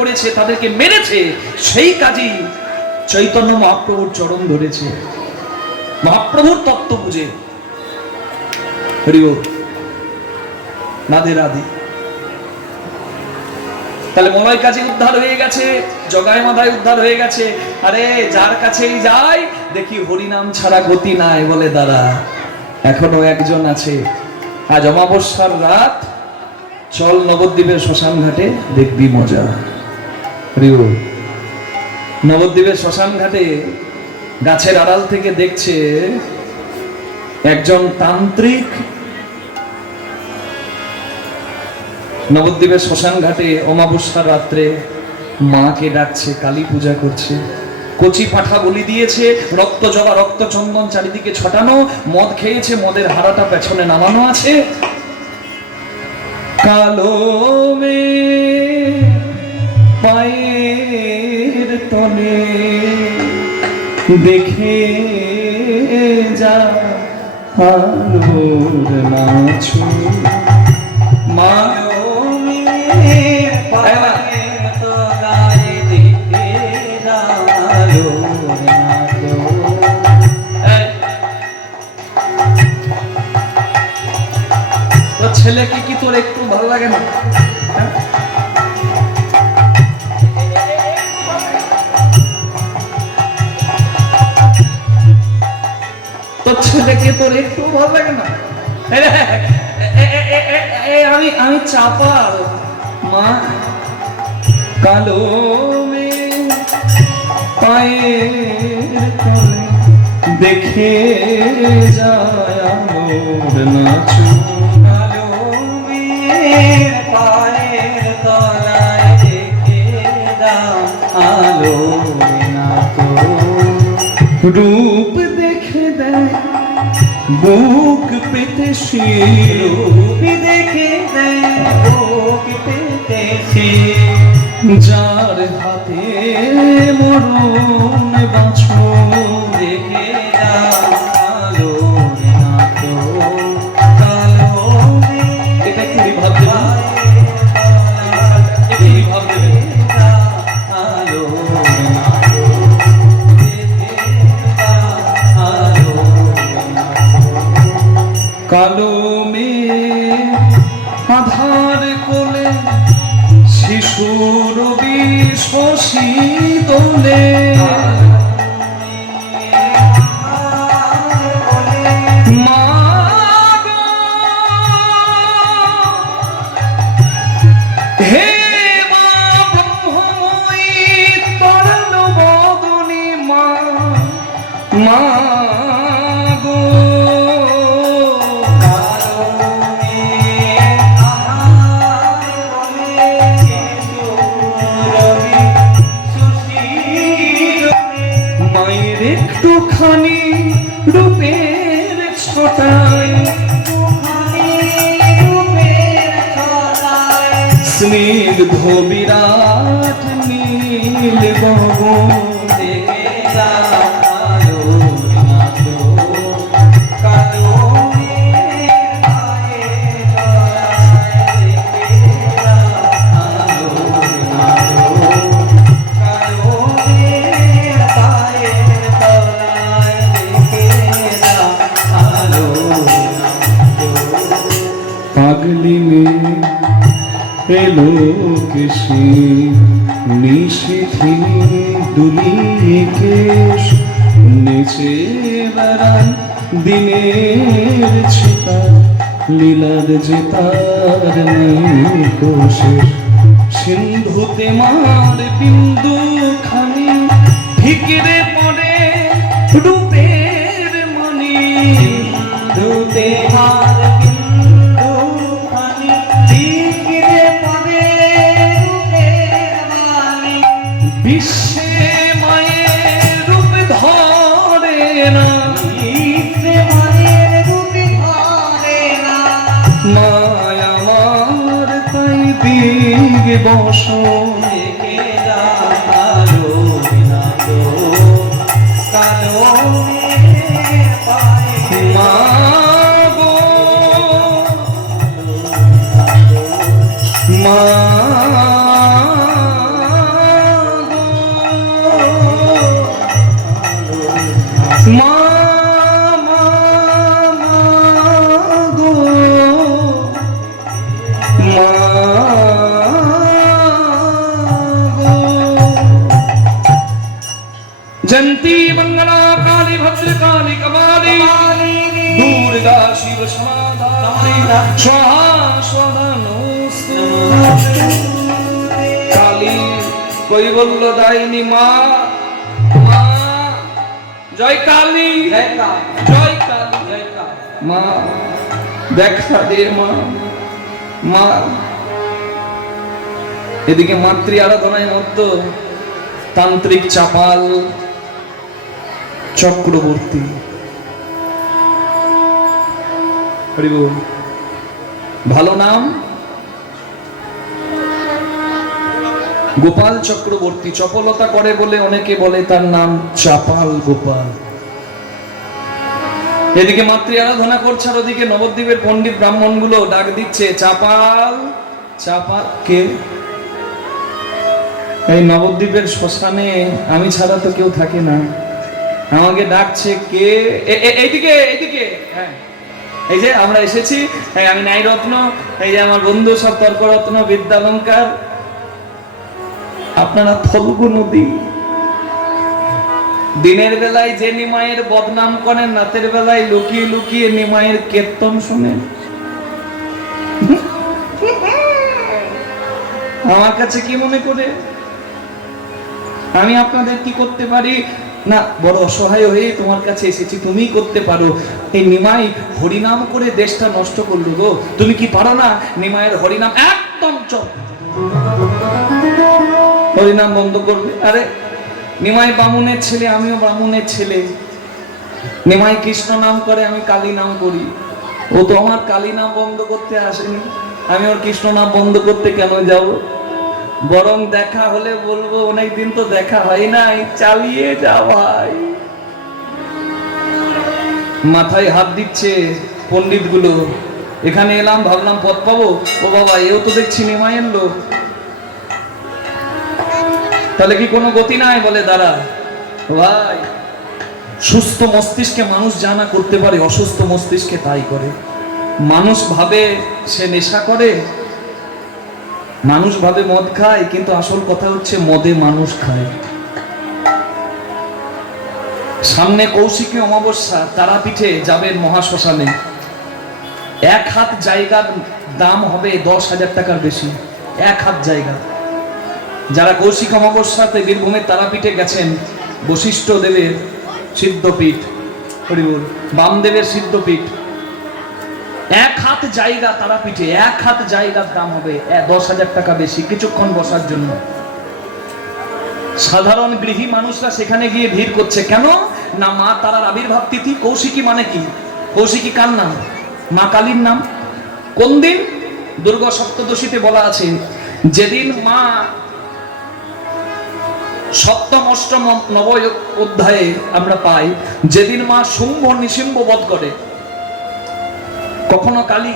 করেছে, তাদেরকে মেরেছে, সেই কাজই চৈতন্য মহাপ্রভুর চরণ ধরেছে, মহাপ্রভুর তত্ত্ব বুঝে। হরি বল, রাধে রাধে। তাহলে মলয় কাজী উদ্ধার হয়ে গেছে, জগায় মাধায় উদ্ধার হয়ে গেছে। আরে যার কাছেই যাই দেখি হরিনাম ছাড়া গতি নাই, বলে দাঁড়া এখনো একজন আছে। আজ অমাবস্যার রাত, চল নবদ্বীপের শ্মশান ঘাটে, দেখবি মজা। নবদ্বীপের শ্মশান ঘাটে গাছের আড়াল থেকে দেখছে একজন তান্ত্রিক নবদ্বীপের শ্মশান ঘাটে অমাবস্যার রাত্রে মাকে ডাকছে, কালী পূজা করছে। কচি পাঠা বলি দিয়েছে, রক্ত জবা রক্ত চন্দন চারিদিকে ছটানো, মদ খেয়েছে, মদের হাড়াটা পেছনে নামানো আছে। কালো পায়ের তলে দেখে যা নাচু মা, ছেলেকে কি তোর একটু ভালো লাগে না? তোর ছেলেকে তোর একটু ভালো লাগে না? আমি চাপার মা, কালো পায়ের তলে দেখে যায় আলোর নাচু, পায়ের তলায় দেখে যায় আলোর নাচু। রূপ দেখে দেয় বুক পেতে শির, রূপ দেখে দেয় বুক পেতে শির, যার হাতে মরণ বাঁচন দেখে যায় আলোর নাচু। কালো এটা কি ভাবতে কালো মেয়ে আধার কোলে শিশুর বিশি দোলে, মা গো হে মা ব্রহ্মময়ী তরল বদনী মা, মা গো একটুখানি রূপের ছটায়, স্নিগ্ধ বিরাট নীল গগন দেখে আলো নাচো, কালো পাগলি মেয়ে এলো কেশি নিশিথি দুলিয়ে কেশ, নেচে বেড়ায় দিনের ছিটা, লীলার যে তার নেই কোশেষ। সিন্ধুতে মার বিন্দু খানি ঠিকরে পড়ে রূপের মনি, সিন্ধুতে মার বিশ্বে মায়ের রূপ ধরে না, মায় আমার তাই দিগ বস দেখে আলো নাচো, কালো মা গো মা जयंती मंगला काली भद्रकाली कपाली दुर्गा शिव समाधारी स्वाहा स्वाहा नमोस्तु काली কৈবল্যদায়িনী মা মা জয় কালী জয় কালী মা দেখা দে মা মা এদিকে মাতৃ আরাধনায় মধ্য তান্ত্রিক চাপাল চক্রবর্তী হরি বল ভালো নাম গোপাল চক্রবর্তী চপলতা করে বলে অনেকে বলে তার নাম চাপাল গোপাল এদিকে মাতৃ আরাধনা করছে আর ওদিকে নবদ্বীপের পণ্ডিত ব্রাহ্মণ গুলো ডাক দিচ্ছে চাপাল চাপাল কে এই নবদ্বীপের শ্মশানে আমি ছাড়া তো কেউ থাকে না আমাকে ডাকছে কে এইদিকে এইদিকে হ্যাঁ এই যে আমরা এসেছি আমি নাইরত্ন এই যে আমার বন্ধু সব তর্করত্ন বিদ্যালঙ্কার আপনারা ফল্গু নদী দিনের বেলায় যে নিমাইয়ের বদনাম করেন রাতের বেলায় লুকিয়ে লুকিয়ে নিমাইয়ের কীর্তন শুনেন আমার কাছে কি মনে করে আমি আপনাদের কি করতে পারি না বড় অসহায় হয়ে তোমার কাছে এসেছি তুমি করতে পারো এই নিমাই হরিনাম করে দেশটা নষ্ট করলো গো তুমি কি পারো না নিমাইয়ের হরিনাম একদম চল হরিনাম বন্ধ করবে আরে নিমাই বামুনের ছেলে আমিও বামুনের ছেলে নিমাই কৃষ্ণ নাম করে আমি কালী নাম করি ও তো আমার কালী নাম বন্ধ করতে আসেনি আমি ওর কৃষ্ণ নাম বন্ধ করতে কেন যাব বরং দেখা হলে বলবো অনেকদিন তো দেখা হয় নাই চালিয়ে যা ভাই মাথায় হাত দিচ্ছে পণ্ডিত গুলো এখানে এলাম ভাবলাম পথ পাবো ও বাবা এও তো দেখছি নিমাইয়ের লোক তাহলে কি কোনো গতি নাই বলে দাঁড়া ভাই সুস্থ মস্তিষ্কে মানুষ জানা করতে পারে অসুস্থ মস্তিষ্কে তাই করে মানুষ ভাবে সে নেশা করে মানুষ ভাবে মদ খায় কিন্তু আসল কথা হচ্ছে মদে মানুষ খায় সামনে কৌশিকী অমাবস্যা তারাপীঠে যাবেন মহাশ্মশানে এক হাত জায়গার দাম হবে 10,000 টাকার বেশি এক হাত জায়গা যারা কৌশিক অমাবস্যাতে বীরভূমের তারাপীঠে গেছেন বশিষ্ঠ দেবের সিদ্ধপীঠ হরিবল বামদেবের সিদ্ধপীঠ এক হাত জায়গা তারাপীঠে এক হাত জায়গার দাম হবে 10,000 টাকা বেশি কিছুক্ষণ বসার জন্য সাধারণ গৃহী মানুষরা সেখানে গিয়ে ভিড় করছে কেন না মা তারার আবির্ভাব তিথি কৌশিকী মানে কি কৌশিকী কার নাম মা কালীর নাম কোন দিন দুর্গা সপ্তদশীতে বলা আছে যেদিন মা সপ্তম অষ্টম নব অধ্যায়ে আমরা পাই যেদিন মা শুম্ভ নিশুম্ভ বধ করে কখনো কালী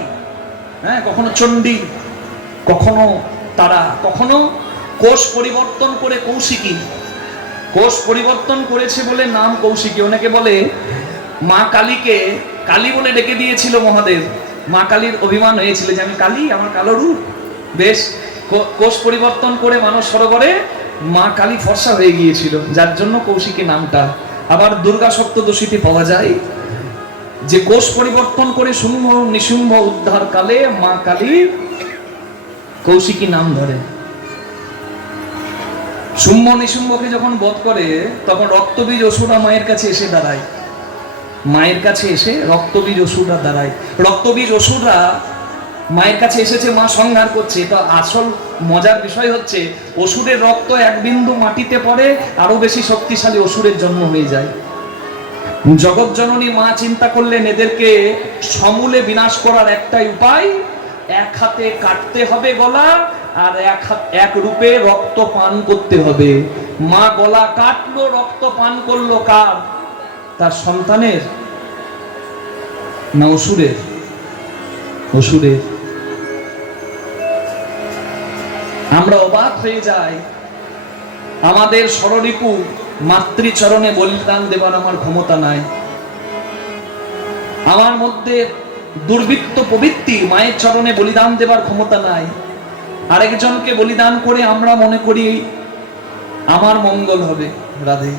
হ্যাঁ কখনো চণ্ডী কখনো তারা কখনো কোষ পরিবর্তন করে কৌশিকী কোষ পরিবর্তন করেছে বলে নাম কৌশিকী অনেকে বলে মা কালীকে কালী বলে ডেকে দিয়েছিল মহাদেব মা কালীর অভিমান হয়েছিল যে আমি কালী আমার কালো রূপ বেশ কোষ পরিবর্তন করে মানস সরোবরে মা কালী ফর্সা হয়ে গিয়েছিল যার জন্য কৌশিকী নামটা আবার দুর্গা সপ্তদশীতে পাওয়া যায় যে কোষ পরিবর্তন করে শুম্ভ নিশুম্ভ উদ্ধার কালে মা কালী কৌশিকী নাম ধরে শুম্ভ নিশুম্ভকে যখন বধ করে তখন রক্তবীজ অসুরা মায়ের কাছে এসে দাঁড়ায় মায়ের কাছে এসে রক্তবীজ অসুররা দাঁড়ায় রক্তবীজ অসুররা মায়ের কাছে এসেছে মা সংহার করছে তো আসল মজার বিষয় হচ্ছে অসুরের রক্ত এক বিন্দু মাটিতে পড়ে আরো বেশি শক্তিশালী অসুরের জন্ম হয়ে যায় জগৎ জননী মা চিন্তা করলেন এদেরকে সমূলে বিনাশ করার একটাই উপায় এক হাতে কাটতে হবে গলা আর এক রূপে রক্ত পান করতে হবে মা গলা কাটলো রক্ত পান করলো কার তার সন্তানের না অসুরের অসুরের আমরা অবাক হয়ে যাই আমাদের ষড়রিপু মাতৃচরণে বলিদান দেবার আমার ক্ষমতা নাই আমার মধ্যে দুর্বৃত্ত প্রবৃত্তি মায়ের চরণে বলিদান দেবার ক্ষমতা নাই আরেকজনকে বলিদান করে আমরা মনে করি আমার মঙ্গল হবে রাধে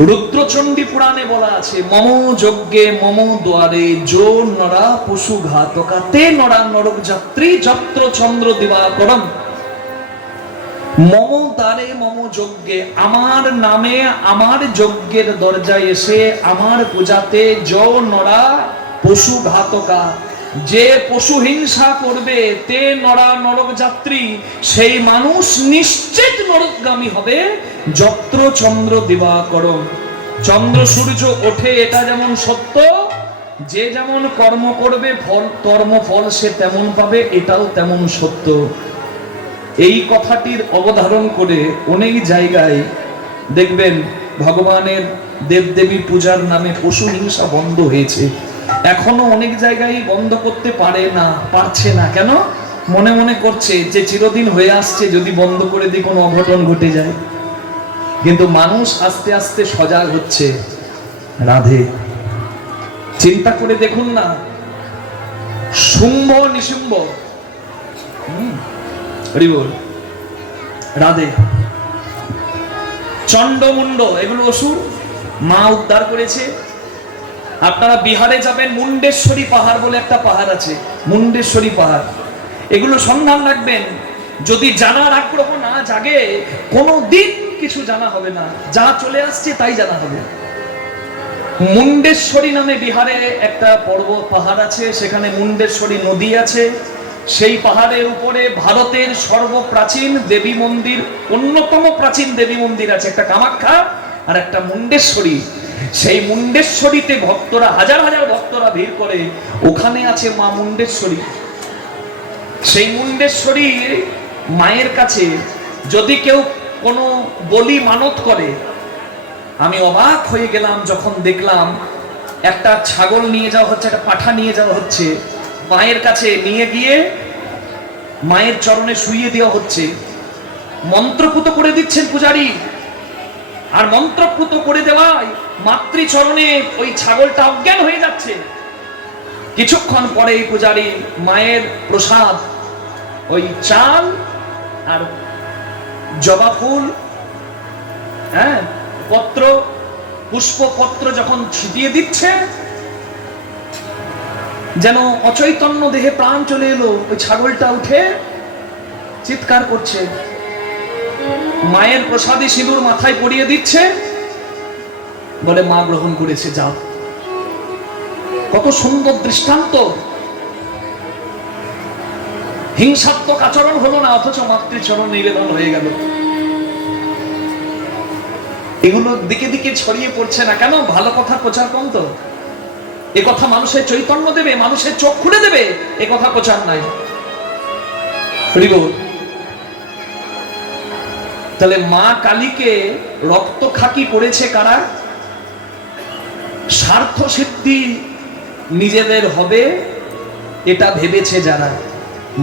রুদ্রচণ্ডী পুরাণে বলা আছে, মম যজ্ঞে মম দ্বারে যো নরা পশু ঘাতকা তে নরা নরক যাত্রী যত্র চন্দ্র দিবাকরম। মম দ্বারে মম যজ্ঞে, আমার নামে আমার যজ্ঞের দরজায় এসে আমার পূজাতে যো নরা পশু ঘাতকা, যে পশু হিংসা করবে, তে নরা নরক যাত্রী, সেই মানুষ নিশ্চিত নরকগামী হবে। যত্র চন্দ্র দিবাকরম, চন্দ্র সূর্য ওঠে এটা যেমন সত্য, যে যেমন কর্ম করবে কর্মফল সে তেমন পাবে, এটাও তেমন সত্য। এই কথাটির অবধারণ করে অনেক জায়গায় দেখবেন ভগবানের দেবদেবী পূজার নামে পশু হিংসা বন্ধ হয়েছে। এখনো অনেক জায়গায় বন্ধ করতে পারছে না। কেন? মনে মনে করছে যে চিরদিন হয়ে আসছে, যদি বন্ধ করে দিই কোনো অঘটন ঘটে যায়। কিন্তু মানুষ আস্তে আস্তে সজাগ হচ্ছে। রাধে, চিন্তা করে দেখুন না, শুম্ভ নিশুম্ভ, রাধে, চন্ডমুন্ড, এগুলো অসুর মা উদ্ধার করেছে। আপনারা বিহারে যাবেন, মুন্ডেশ্বরী পাহাড় বলে একটা পাহাড় আছে, মুন্ডেশ্বরী পাহাড়, এগুলো সন্ধান রাখবেন। যদি জানার আগ্রহ না জাগে, কোনোদিন কিছু জানা হবে না, যা চলে আসছে তাই জানা হবে। মুন্ডেশ্বরী নামে বিহারে একটা পর্বত পাহাড় আছে, সেখানে মুন্ডেশ্বরী নদী আছে। সেই পাহাড়ের উপরে ভারতের সর্বপ্রাচীন দেবী মন্দির, অন্যতম প্রাচীন দেবী মন্দির আছে, একটা কামাখ্যা আর একটা মুন্ডেশ্বরী। সেই মুন্ডেশ্বরীতে ভক্তরা, হাজার হাজার ভক্তরা ভিড় করে, ওখানে আছে মা মুন্ডেশ্বরী। সেই মুন্ডেশ্বরী মায়ের কাছে যদি কেউ কোনো বলি মানত করে, আমি অবাক হয়ে গেলাম যখন দেখলাম একটা ছাগল নিয়ে যাওয়া হচ্ছে, একটা পাঠা নিয়ে যাওয়া হচ্ছে, মায়ের কাছে নিয়ে গিয়ে মায়ের চরণে শুইয়ে দেওয়া হচ্ছে, মন্ত্রপুত করে দিচ্ছেন পূজারী। আর মন্ত্রপুত করে দেওয়ায় মাতৃচরণে ওই ছাগলটা অজ্ঞান হয়ে যাচ্ছে। কিছুক্ষণ পরে এই পূজারী মায়ের প্রসাদ, ওই চাল আর জবা ফুল, পত্র, পুষ্পপত্র যখন ছিটিয়ে দিচ্ছে, যেন অচৈতন্য দেহে প্রাণ চলে এলো। ওই ছাগলটা উঠে চিৎকার করছে, মায়ের প্রসাদী সিঁদুর মাথায় পরিয়ে দিচ্ছে, বলে মা গ্রহণ করেছে, যাও। কত সুন্দর দৃষ্টান্ত! হিংসাত্মক আচরণ হলো না, অথচ মাতৃচরণ নিবেদন হয়ে গেল। এগুলো দিকে দিকে ছড়িয়ে পড়ছে না কেন? ভালো কথা প্রচার কম তো। এ কথা মানুষের চৈতন্য দেবে, মানুষের চোখ খুলে দেবে, এ কথা প্রচার নাই। তাহলে মা কালীকে রক্ত খাকি করেছে কারা? স্বার্থ সিদ্ধি নিজেদের হবে এটা ভেবেছে যারা।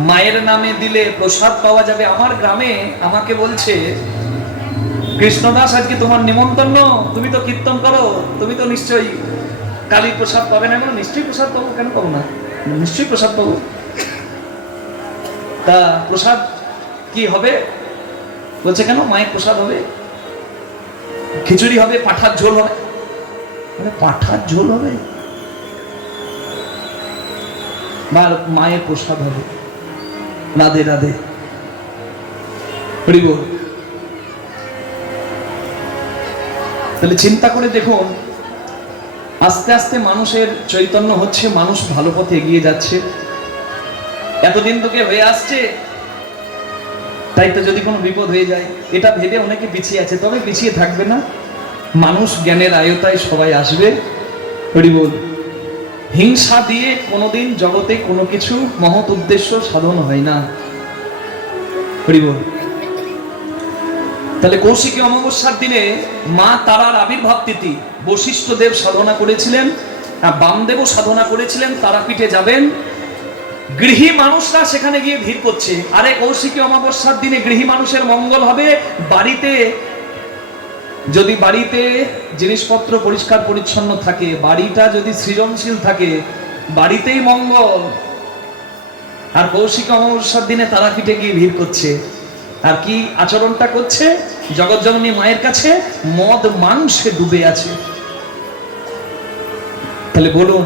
মায়ের নামে দিলে প্রসাদ পাওয়া যাবে। আমার গ্রামে আমাকে বলছে, কৃষ্ণদাস আজকে তোমার নিমন্ত্রণ, তুমি তো কীর্তন করো, তুমি তো নিশ্চয়ই কালীর প্রসাদ পাবে না। নিশ্চয়ই প্রসাদ পাবো, কেন পাবো না? নিশ্চয়ই প্রসাদ পাবো। তা প্রসাদ কি হবে? বলছে কেন? মায়ের প্রসাদ হবে, খিচুড়ি হবে, পাঁঠার ঝোল হবে। পাঁঠার ঝোল হবে, মায়ের প্রসাদ হবে। রাধে রাধে, হরি বল। তাহলে চিন্তা করে দেখুন, আস্তে আস্তে মানুষের চৈতন্য হচ্ছে, মানুষ ভালো পথে এগিয়ে যাচ্ছে। এতদিন তোকে হয়ে আসছে, তাই তো যদি কোনো বিপদ হয়ে যায় এটা ভেবে অনেকে পিছিয়ে আছে, তবে পিছিয়ে থাকবে না। মানুষ জ্ঞানের আয়তায় সবাই আসবে। হরি বল। হিংসা দিয়ে কোনোদিন জগতে কোনো কিছু মহৎ উদ্দেশ্য সাধন হয় না। হরি বল। তাহলে কৌশিকী অমাবস্যার দিনে মা তারার আবির্ভাব তিথি, বশিষ্ঠ দেব সাধনা করেছিলেন, বামদেবও সাধনা করেছিলেন। তারাপীঠে যাবেন, গৃহী মানুষরা সেখানে গিয়ে ভিড় করছে। আরে কৌশিকী অমাবস্যার দিনে গৃহী মানুষের মঙ্গল হবে। বাড়িতে যদি বাড়িতে জিনিসপত্র পরিষ্কার পরিচ্ছন্ন থাকে, বাড়িটা যদি সৃজনশীল থাকে, বাড়িতেই মঙ্গল। আর কৌশিকী অমাবস্যার দিনে তারাপীঠে গিয়ে ভিড় করছে। আর কি আচরণটা করছে? জগৎজননী মায়ের কাছে মদ মাংসে ডুবে আছে। তাহলে বলুন,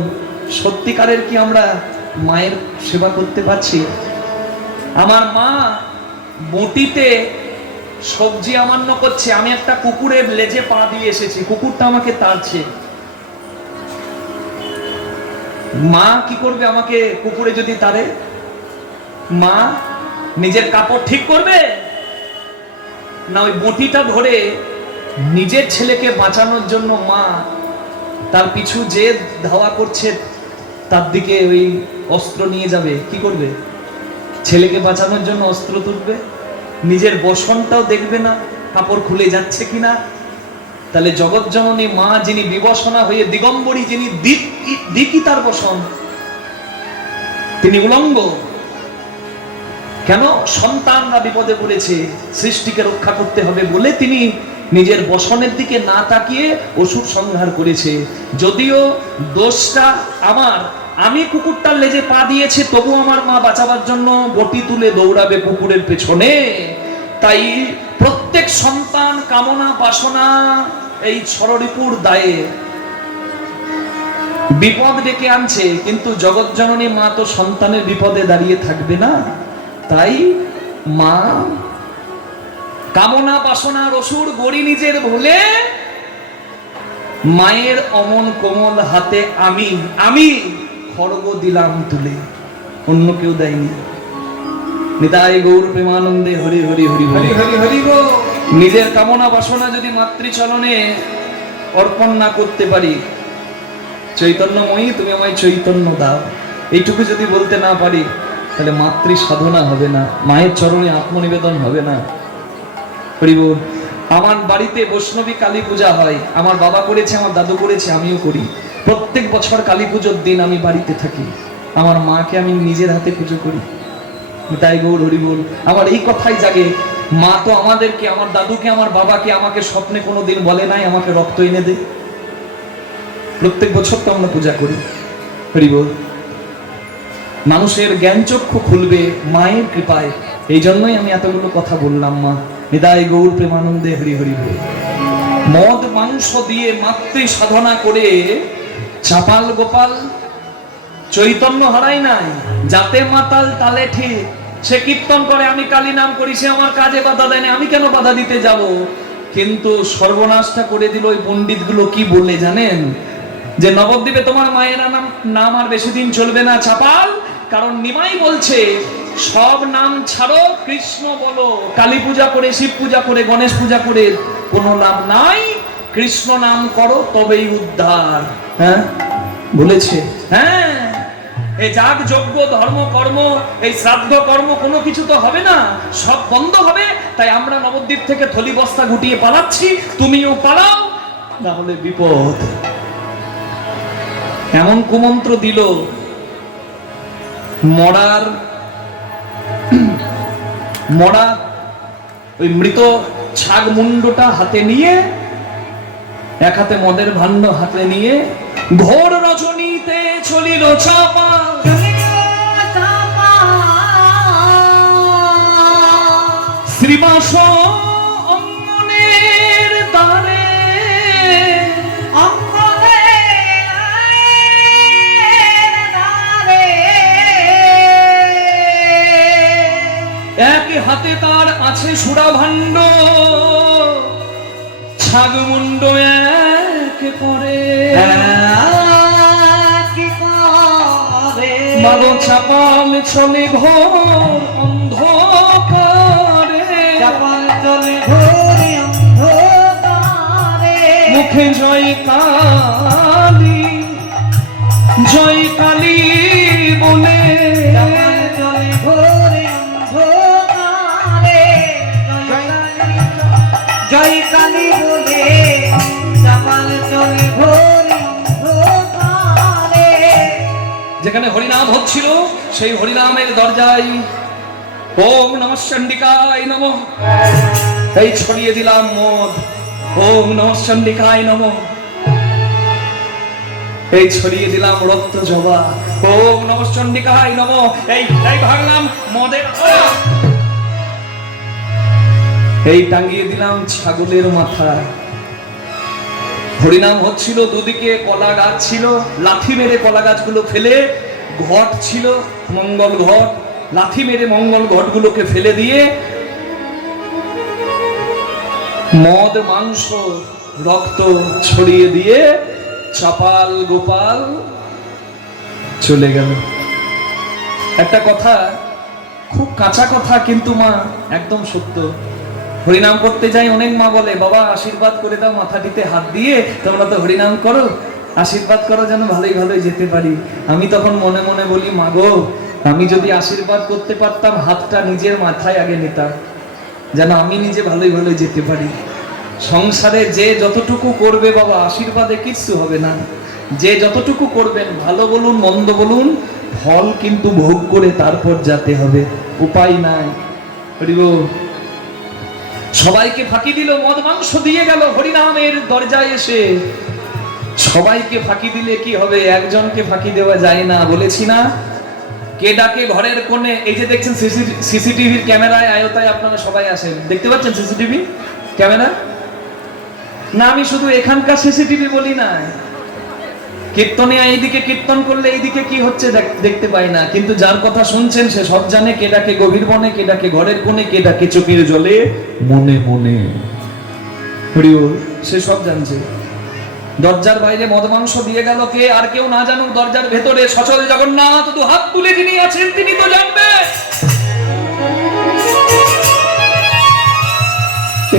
সত্যিকারের কি আমরা মায়ের সেবা করতে পারছি? আমার মা বটিতে সবজি আমান্য করছে, আমি একটা কুকুরের লেজে পা দিয়ে এসেছি, কুকুরটা আমাকে তাড়ছে। মা কি করবে আমাকে কুকুরে যদি তাড়ে? মা নিজের কাপড় ঠিক করবে না ওই বটিটা ধরে নিজের ছেলেকে বাঁচানোর জন্য মা তার পিছু যে ধাওয়া করছে তার দিকে ওই অস্ত্র নিয়ে যাবে? কি করবে? ছেলেকে বাঁচানোর জন্য অস্ত্র তুলবে, নিজের বসনটাও দেখবে না কাপড় খুলে যাচ্ছে কিনা। তাহলে জগৎজননী মা যিনি বিবসনা হয়ে দিগম্বরী, যিনি দিকি তার বসন, তিনি উলঙ্গ কেন? সন্তানরা বিপদে পড়েছে, সৃষ্টিকে রক্ষা করতে হবে বলে তিনি নিজের বসনের দিকে না তাকিয়ে অসুর সংহার করেছে। যদিও দোষটা আমার, আমি কুকুরটার লেজে পা দিয়েছি, তবু আমার মা বাঁচাবার জন্য বটি তুলে দৌড়াবে কুকুরের পেছনে। তাই প্রত্যেক সন্তান কামনা বাসনা এই ষড়রিপুর দায়ে বিপদ ডেকে আনছে, কিন্তু জগৎজননী মা তো সন্তানের বিপদে দাঁড়িয়ে থাকবে না। তাই মা কামনা বাসনা রসুর গড়ি নিজের ভুলে মায়ের অমন কোমল হাতে আমি খড়গ দিলাম তুলে, অন্য কেউ দেয়নি। নিতাই গৌর প্রেমানন্দে হরি হরি হরি হরি হরি হরি গো। নিজের কামনা বাসনা যদি মাতৃচরণে অর্পণ না করতে পারি, চৈতন্যময়ী তুমি আমায় চৈতন্য দাও, এইটুকু যদি বলতে না পারি, তাহলে মাতৃ সাধনা হবে না, মায়ের চরণে আত্মনিবেদন হবে না। হরিবোল। আমার বাড়িতে বৈষ্ণবী কালী পূজা হয়, আমার বাবা করেছে, আমার দাদু করেছে, আমিও করি। প্রত্যেক বছর কালী পুজোর দিন আমি বাড়িতে থাকি, আমার মাকে আমি নিজের হাতে পুজো করি। তাই গৌর হরিবোল। আমার এই কথাই জাগে, মা তো আমাদেরকে, আমার দাদুকে, আমার বাবাকে আমাকে স্বপ্নে কোনোদিন বলে নাই আমাকে রক্ত এনে দে। প্রত্যেক বছর তো আমরা পূজা করি। হরিবোল। মানুষের জ্ঞান চক্ষু খুলবে মায়ের কৃপায়, এই জন্যই আমি এতগুলো কথা বললাম। মা নিতাই গৌর প্রেমানন্দে হরি হরি বল। মদ মাংস দিয়ে মাতৃ সাধনা করে চাপাল গোপাল চৈতন্য হারাই নাই, যাতে মাতাল তালে ঠিক। সে কীর্তন করে, আমি কালী নাম করি, সে আমার কাজে বাধা দেয় না, আমি কেন বাধা দিতে যাব? কিন্তু সর্বনাশটা করে দিল ওই পণ্ডিতগুলো। কি বললে জানেন? যে নবদ্বীপে তোমার মায়ের নাম আর বেশি দিন চলবে না চাপাল, কারণ নিমাই বলছে সব নাম ছাড়ো, কৃষ্ণ বলো। কালী পূজা করে, শিব পূজা করে, গণেশ পূজা করে কোনো লাভ নাই, কৃষ্ণ নাম করো তবেই উদ্ধার। হ্যাঁ বলেছে। হ্যাঁ, এই যাগ যজ্ঞ ধর্ম কর্ম, এই শ্রাদ্ধ কর্ম কোনো কিছু তো হবে না, সব বন্ধ হবে। তাই আমরা নবদ্বীপ থেকে থলি বস্তা গুটিয়ে পালাচ্ছি, তুমিও পালাও, না হলে বিপদ। এমন কুমন্ত্র দিল, মরা ওই মৃত ছাগ মুন্ডটা হাতে নিয়ে, এক হাতে মদের ভাণ্ড হাতে নিয়ে, ঘোর রজনীতে চলিল চাপা, শ্রীবাস অঙ্গনের দ্বারে, এক হাতে তার আছে সুরা ভাণ্ড, ছাগ মুন্ড এক করে, মালো চাপাল চলে ঘোর অন্ধকারে, মুখে জয় কালী বলে, জয় কালী বলে চাপাল চলে ঘোর অন্ধকারে। যেখানে হরিনাম হচ্ছিল সেই হরিনামের দরজায় ওম নমঃ চণ্ডিকায় নমঃ, এই ছড়িয়ে দিলাম মদ। ওম নমঃ চণ্ডিকায় নমঃ, এই ছড়িয়ে দিলাম রক্ত জবা। ওম নমঃ চণ্ডিকায় নমঃ, এই ভাঙলাম মদের। এই টাঙ্গিয়ে দিলাম ছাগলের মাথা। হরিনাম হচ্ছিল, দুদিকে কলা গাছ ছিল, লাথি মেরে কলা গাছগুলো ফেলে, ঘট ছিল মঙ্গল ঘট, লাথি মেরে মঙ্গল ঘটগুলোকে ফেলে দিয়ে মদ মাংস রক্ত ছড়িয়ে দিয়ে চাপাল গোপাল চলে গেল। একটা কথা, খুব কাঁচা কথা, কিন্তু মা একদম সত্য। হরিনাম করতে যাই, অনেক মা বলে, বাবা আশীর্বাদ করে দাও, মাথাটিতে হাত দিয়ে, তোমরা তো হরিনাম করো, আশীর্বাদ করো যেন ভালোই ভালোই যেতে পারি। আমি তখন মনে মনে বলি, মা গো, আমি যদি আশীর্বাদ করতে পারতাম, হাতটা নিজের মাথায় আগে নিতাম, যেন আমি নিজে ভালোই ভালোই যেতে পারি। সংসারে যে যতটুকু করবে বাবা, আশীর্বাদে কিচ্ছু হবে না। যে যতটুকু করবেন, ভালো বলুন মন্দ বলুন, ফল কিন্তু ভোগ করে তারপর যেতে হবে, উপায় নাই। হরিব সবাইকে ফাঁকি দিল, মদ মাংস দিয়ে গেল হরিনামের দরজায় এসে। সবাইকে ফাঁকি দিলে কি হবে, একজনকে ফাঁকি দেওয়া যায় না। বলেছি না, কে ডাকে ঘরের কোণে। এই যে দেখছেন সিসিটিভির ক্যামেরায় আয়তায় আপনারা সবাই আসেন, দেখতে পাচ্ছেন সিসিটিভি ক্যামেরা? না, আমি শুধু এখানকার সিসিটিভি বলি না, কীর্তনে এইদিকে কীর্তন করলে এইদিকে কি হচ্ছে দেখতে পাই না, কিন্তু যার কথা শুনছেন সে সব জানে। কে ডাকে গভীর বনে, কে ডাকে ঘরের কোণে, কে ডাকে চোখের জলে মনে মনে। হরিবল, সে সব জানছে। দরজার বাইরে মদ মাংস দিয়ে গেল কে, আর কেউ না জানুক, দরজার ভেতরে সচল জগন্নাথ দু হাত তুলে যিনি আছেন তিনি তো জানবেন।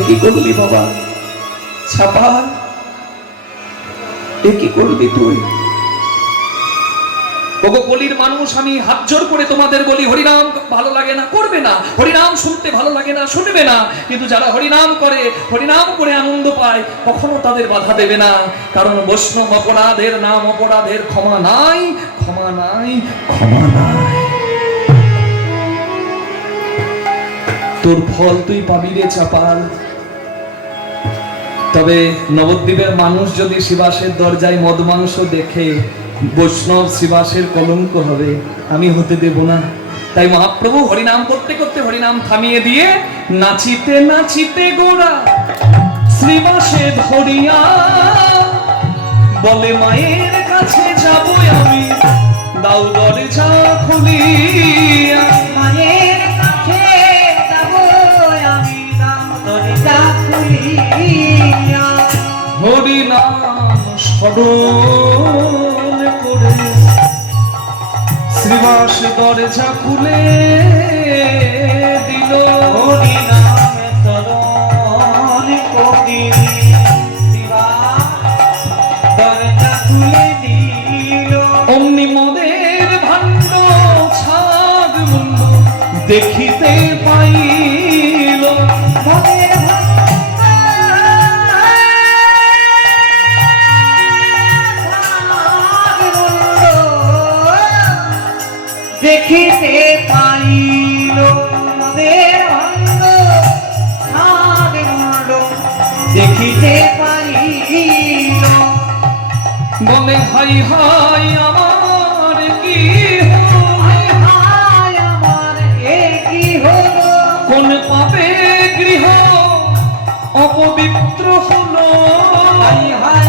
কি করলি বাবা ছাপা, এ কি করলি তুই? ওগো কলির মানুষ, আমি হাত জোর করে তোমাদের বলি, হরিনাম ভালো লাগে না করবে না, হরিনাম শুনতে ভালো লাগে না শুনবে না, কিন্তু যারা হরিনাম করে, হরিনাম করে আনন্দ পায়, কখনো তাদের বাধা দেবে না। কারণ বৈষ্ণব অপরাধের নাম অপরাধের ক্ষমা নাই, ক্ষমা নাই, ক্ষমা নাই। তোর ফল তুই পাবি রে চাপাল। তবে নবদ্বীপের মানুষ যদি শিবাসের দরজায় মদ মাংস দেখে, বৈষ্ণব শিবাসের কলঙ্ক হবে, আমি হতে দেব না। তাই মহাপ্রভু হরিনাম করতে করতে হরিনাম থামিয়ে দিয়ে নাচিতে নাচিতে গোরা শ্রীবাসে ধরিয়া বলে, মায়ের কাছে যাব আমি, দাও দরজা খুলিয়া। মায়ের কাছে যাব আমি, দাও দরজা খুলিয়া। হরিনাম স্মরণ করে শ্রীবাস দরজা খুলে দিল। হরিনাম স্মরণ করে শ্রীবাস দরজা খুলে দিল। অমনি মদের ভাণ্ড ছাগ মুন্ড দেখিতে পাইল। মদের দেখিতে পাইল, মদের ভাণ্ড ছাগ মুন্ড দেখিতে পাইল। বলে, হাই হাই আমার কি হায় হায় আমার এ কি হলো, কোন পাপে গৃহ অপবিত্র হলো। হায় হায়